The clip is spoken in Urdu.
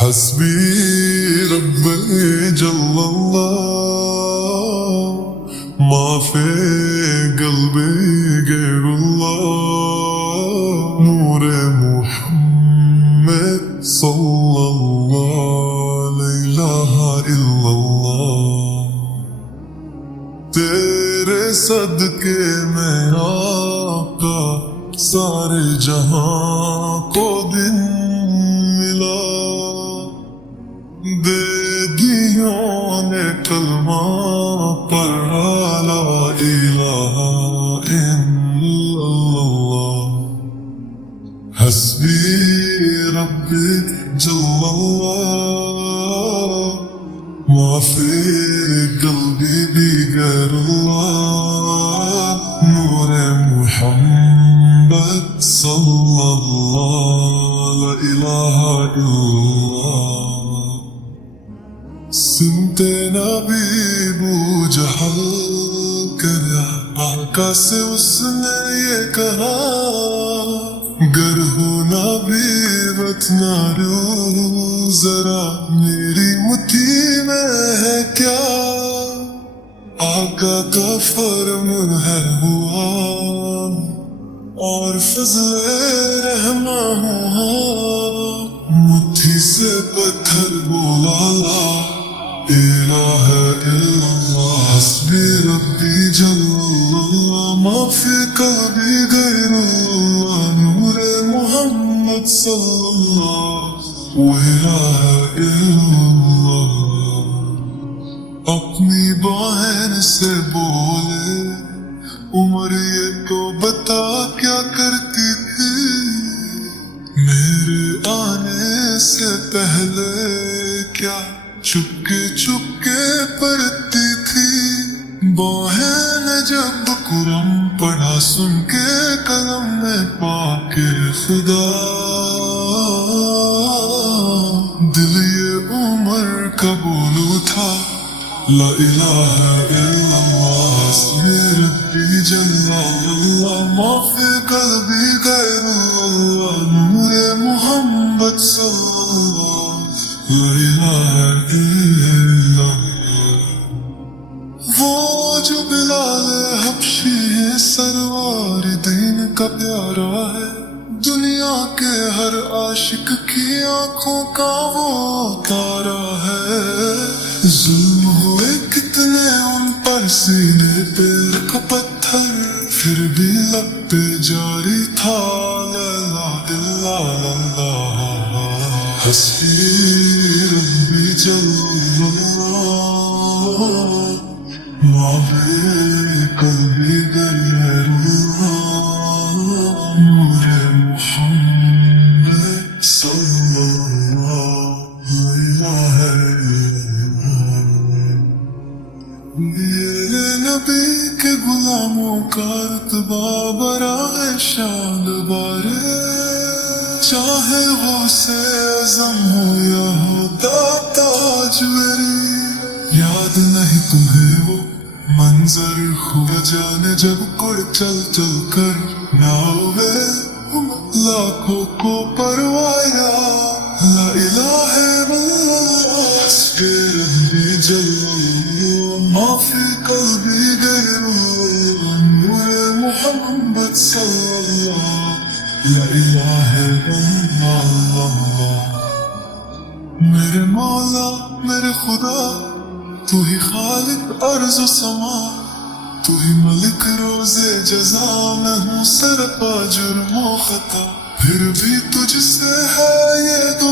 حسبي ربي جل الله، ما في قلبي غير الله، نور محمد صلى الله، لا إله إلا الله. تیرے صدقے میں آقا سارے جہاں کو دن ملا، دے دیوں نے کلمہ پڑھا لا الہ الا اللہ. حسبی ربی جل اللہ، ما فی قلبی غیر اللہ، نور محمد صلی اللہ، لا الہ الا اللہ. سنتے نبی ابو جہل کرا، آقا سے اس نے یہ کہا، گر ہو نبی بتنا رو ذرا میری مٹھی میں ہے کیا. آقا کا فرم ہے ہوا اور فضل رحمہ ہوا، مٹھی سے پتھر بولا لا الہ الا اللہ. حسبی ربی جل اللہ، ما فی قلبی غیر اللہ، نور محمد صلی اللہ، لا الہ الا اللہ. اپنی بہن سے بولے عمر یہ تو بتا کیا کرتی تھی، میرے آنے سے پہلے کیا چپکے چپکے پڑھتی تھی. بہن جب قرآن پڑھا سن کے قلم میں پاک خدا، دل یہ عمر کا بولو تھا لا الہ الا اللہ. حسبی ربی جل اللہ، ما فی قلبی غیر اللہ، نور محمد صلی اللہ، لا الہ الا اللہ. وہ جو بلال حبشی ہے سرور دین کا پیارا ہے، دنیا کے ہر عاشق کی آنکھوں کا وہ تارا ہے. ظلم ہوئے کتنے ان پر سینے پہ کا پتھر، پھر بھی لب پہ جاری تھا لا الہ الا اللہ. حسبی ربی جل اللہ، ما فی قلبی غیر اللہ، نور محمد صلی اللہ، لا الہ الا اللہ. میرے نبی کے غلاموں کا رتبہ براہ شان بارے، چاہے غوث اعظم ہو یا ہو داتا اجمری. یاد نہیں تمہیں وہ منظر ہوا جانے جب کوڑ چل چل کر ناوے لاکھوں کو پروایا لا الہ الا اللہ. حسبی ربی جل اللہ، ما فی قلبی غیر اللہ، نور محمد صلی اللہ، لا الہ الا اللہ. میرے مولا میرے خدا، تو ہی خالق ارض و سما، تو ہی ملک روز جزا، میں ہوں سرپا جرم و خطا، پھر بھی تجھ سے ہے یہ دعا.